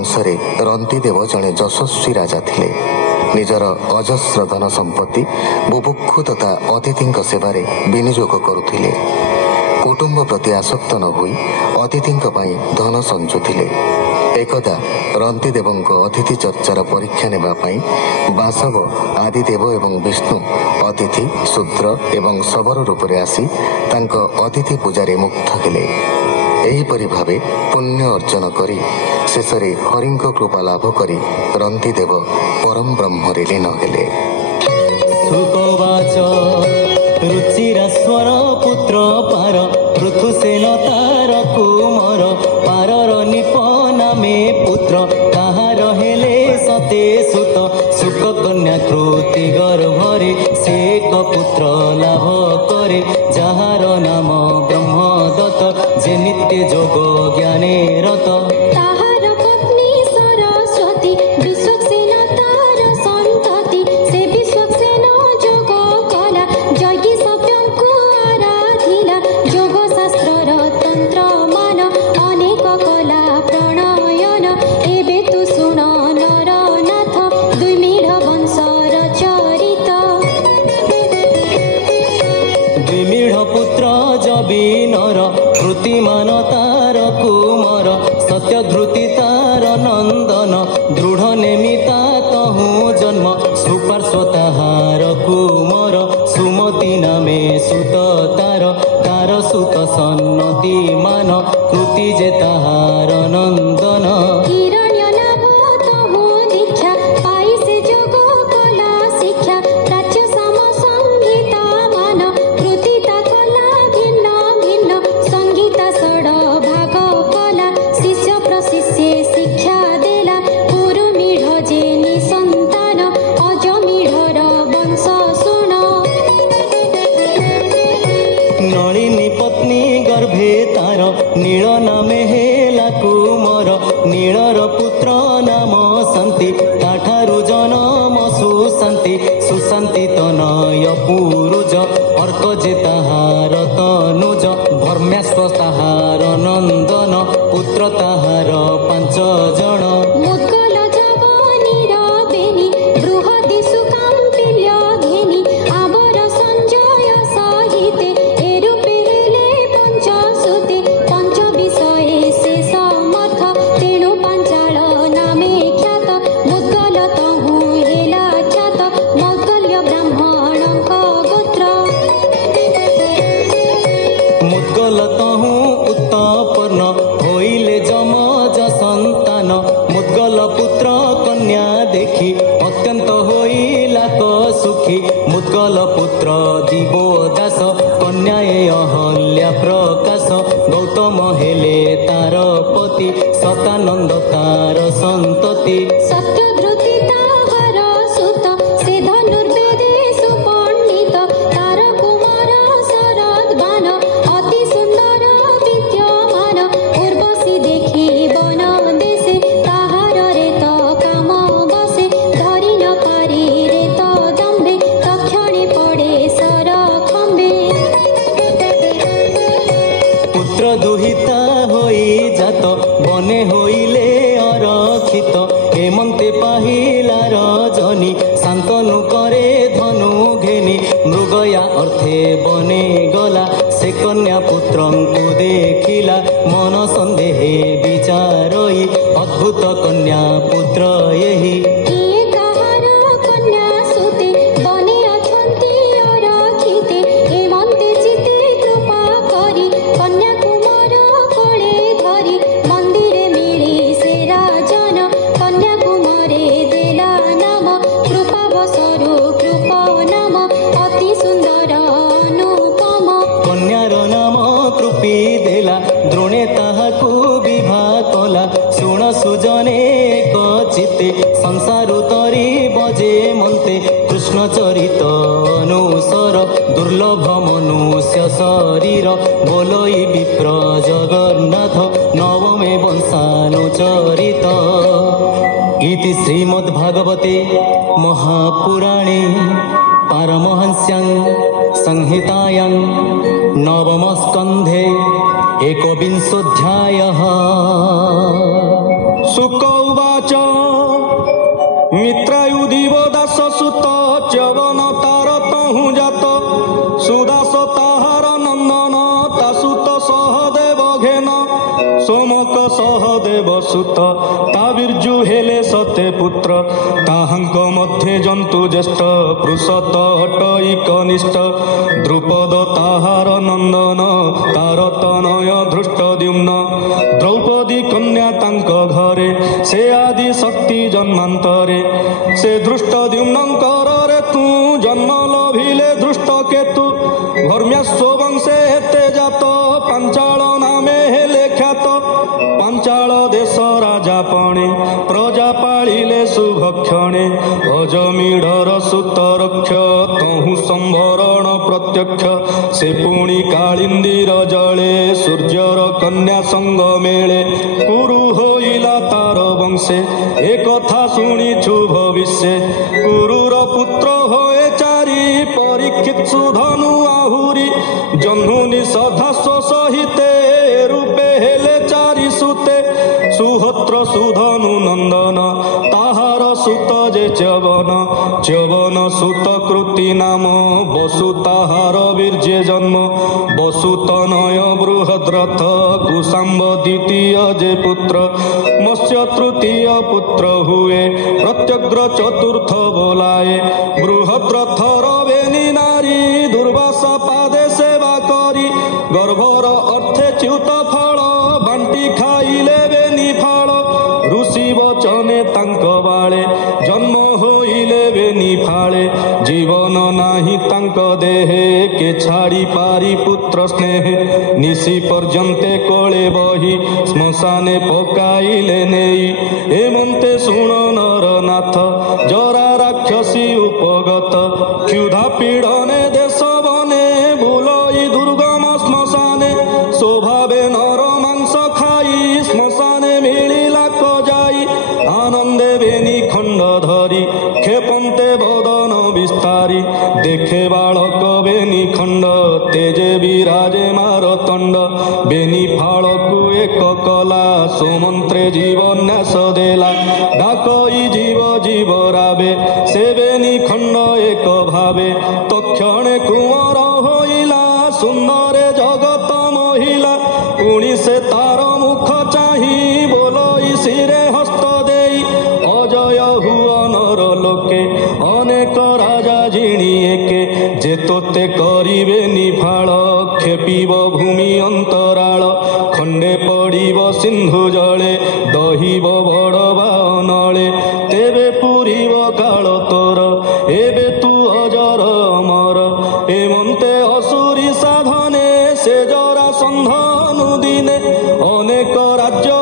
ବଂଶରେ ରନ୍ତିଦେବ ଜଣେ ଯଶସ୍ୱୀ ରାଜା ଥିଲେ। ନିଜର ଅଜସ୍ର ଧନ ସମ୍ପତ୍ତି ବୁଭୁକ୍ଷୁ ତଥା ଅତିଥିଙ୍କ ସେବାରେ ବିନିଯୋଗ କରୁଥିଲେ। କୁଟୁମ୍ବ ପ୍ରତି ଆସକ୍ତ ନ ହୋଇ ଅତିଥିଙ୍କ ପାଇଁ ଧନ ସଞ୍ଚୁଥିଲେ। ଏକଦା ରନ୍ତିଦେବଙ୍କ ଅତିଥି ଚର୍ଚ୍ଚାର ପରୀକ୍ଷା ନେବା ପାଇଁ ବାସବ ଆଦିଦେବ ଏବଂ ବିଷ୍ଣୁ ଅତିଥି ଶୂଦ୍ର ଏବଂ ଶବର ରୂପରେ ଆସି ତାଙ୍କ ଅତିଥି ପୂଜାରେ ମୁଗ୍ଧ ହେଲେ। ଏହିପରି ଭାବେ ପୁଣ୍ୟ ଅର୍ଜନ କରି ଶେଷରେ ହରିଙ୍କ କୃପା ଲାଭ କରି ରନ୍ତିଦେବ ପରମ ବ୍ରହ୍ମରେ ଲୀନ ହେଲେ। ରୁଚିରାଶ୍ୱର ପୁତ୍ର ପାର ପୃଥୁସେନ ତାର କୁମର ପାରର ନିପ ନାମେ ପୁତ୍ର ତାହାର ହେଲେ ସତେ ସୁତ ସୁକ କନ୍ୟା କୃତି ଗର୍ଭରେ ସେ ଏକ ପୁତ୍ର ଲାଭ କରେ ଯାହାର ନାମ ବ୍ରହ୍ମଦତ୍ତ ଯେ ନିତ୍ୟ ଯୋଗ ଜ୍ଞାନେ ରତ। କୃତିମାନ ତାର କୁମର ସତ୍ୟ ଧୃତି ତାର ନନ୍ଦନ ଦୃଢ଼ ନେମିତା ତହୁଁ ଜନ୍ମ ସୁପାର୍ଶ୍ୱ ତାହାର କୁମର ସୁମତି ନାମେ ସୁତ ତାର ତାର ସୁତ ସନ୍ନତି ମାନ କୃତି ଯେ ତାହାର ନନ୍ଦନ। ନୀଳ ନାମେ ହେଲା କୁମର ନୀଳର ପୁତ୍ର ନାମ ଶାନ୍ତି ତାଠାରୁ ଜନମ ସୁଶାନ୍ତି ସୁଶାନ୍ତି ତନୟ ପୁରୁଜ ଅର୍କ ଯେ ତାହାର ତନୁଜ ଭର୍ମ୍ୟାସ୍ତ ତାହାର ନନ୍ଦନ ପୁତ୍ର ତାହାର 5 ଜଣ। ମୁଦ୍ଗଲ ପୁତ୍ର ଦିବୋ ଦାସ କନ୍ୟାଏ ଅହଲ୍ୟା ପ୍ରକାଶ ଗୌତମ ହେଲେ ତାର ପତି ସତାନନ୍ଦ ତାର ସନ୍ତତି। ସତ୍ୟଧୃତି ତାହାର ସୁତ ସେ ଧନୁର୍ବେଦେ ସୁପଣ୍ଡିତ ତାର କୁମାର ଶରଦ୍ବାନ ଅତି ସୁନ୍ଦର ବିଦ୍ୟମାନ ଉର୍ବଶୀ ଦେଖି ବନ ଦେଶେ ତାହାର ରେତ କାମ ବସେ ଧରି ନ ପାରି ରେତ ଦମ୍ଭେ ତକ୍ଷଣେ ପଡ଼େ ସର ଖମ୍ବେ। ପୁତ୍ର ଦୁହିତା ହୋଇ ଜାତ ବନେ ହୋଇଲେ ଅରକ୍ଷିତ ହେମନ୍ତେ ପାହିଲା ରଜନୀ ଶାନ୍ତନୁ करे ଧନୁ ଘେନି ମୃଗୟା ଅର୍ଥେ ବନେ ଗଲା ସେ କନ୍ୟା ପୁତ୍ରଙ୍କୁ ଦେଖିଲା ମନ ସନ୍ଦେହେ ବିଚାରଇ ଅଦ୍ଭୁତ କନ୍ୟା ପୁତ୍ର ଏହି। ଦ୍ରୋଣେ ତାହାକୁ ବିବାହ କଲା ଶୁଣ ସୁଜନେ ଏକ ଚିତେ ସଂସାରୁ ତରି ବଜେ ମନ୍ତେ କୃଷ୍ଣ ଚରିତ ଅନୁସର ଦୁର୍ଲଭ ମନୁଷ୍ୟ ଶରୀର ବୋଲଇ ବିପ୍ର ଜଗନ୍ନାଥ ନବମେ ବଂଶାନୁଚରିତ। ଇତି ଶ୍ରୀମଦ୍ଭାଗବତେ ମହାପୁରାଣେ ପାରମହଂସ୍ୟାଂ संहितायां नवमस्कन्धे एकविंशोऽध्यायः। शुक उवाच मित्रायुधिव दास सुत च्यवन तार तहु जात सुदास ताहार नंदन तासुत सहदेव घेन सोमक सहदेव सुत ता बिरजु हेले सते पुत्र ताहांक मध्ये जंतु ज्येष्ठ पृषत अटई कनिष्ठ द्रुपद ताहार नंदन तार तनय धृष्टद्युम्न द्रौपदी कन्या तांक घरे से आदि शक्ति जन्मांतरे से धृष्टद्युम्नंकर रे तू जन्म लभिले धृष्ट केतु धर्म्यास्व वंशे हेते जात पांचाल नामे हेले ख्यात पांचाल देश राजा पणे प्रजा पालिले शुभक्षणे अजमीढ़र सुत रक्ष तहु संभरण प्रत्यक्ष से पुणी कालिंदीर जले सूर्यर कन्या संग मेले कुरु होइला तार वंशे एक कथा शुणिछु भविष्ये कुरुर पुत्र होए चारि परीक्षित सुधनु आहुरी जह्नुनि सधास्व सहिते रूपे हेले चारि सुते सुहोत्र सुधनु नंदन ताहार सुत जे च्यवन सुत कृति नाम बसु ताहार वीर्ये जन्म बसु तनय बृहद्रथ कुशाम्ब द्वितीय जे पुत्र मत्स्य तृतीय पुत्र हुए प्रत्यग्र चतुर्थ बोलाए बृहद्रथ रवेनी नारी दुर्वासा पादे सेवा करी गर्भर अर्थे च्युत फल बांटी खाइले बेनी फल ऋषि वचने तांक बाळे जन्म होइले बेनी फाळे जीवन नाही तांक देहे के छाड़ी पारी पुत्र स्नेह निशी पर्यन्ते कोळे बही श्मशाने पकाइले नेई एमन्ते शुण नरनाथ जरा राक्षसी उपगत क्षुधा पीड़ने देश बने बुलई दुर्गम श्मशाने स्वभावे नर मांस खाई श्मशाने मिलिला जाई आनंदे बेनी खंड धरी खेपन्ते बदन विस्तारी देखे बालक बेनी खंड तेजे विराजे मारतंड बेनी फाळकु एक कला सुमंत्रे जीवन न्यास देला डाकई जीव जीव राबे से बेनी खंड एक भावे तक्षणे कुंवर होइला सुंदरे जगत महिला पुणी से तार मुख चाही बोलई शिरे हस्त देई अजय हुआ नर लोके अनेक राजा जिणी एके जे तोते करिबे निफाळ खेपिब भूमि अंतराळ खंडे पड़िब सिंधु जले दहिब बड़बा अनले तेबे पुरिब काल तोर एबे तू अजर अमर एमन्ते असुरी साधने से जरा संधानु दिने अनेक राज्य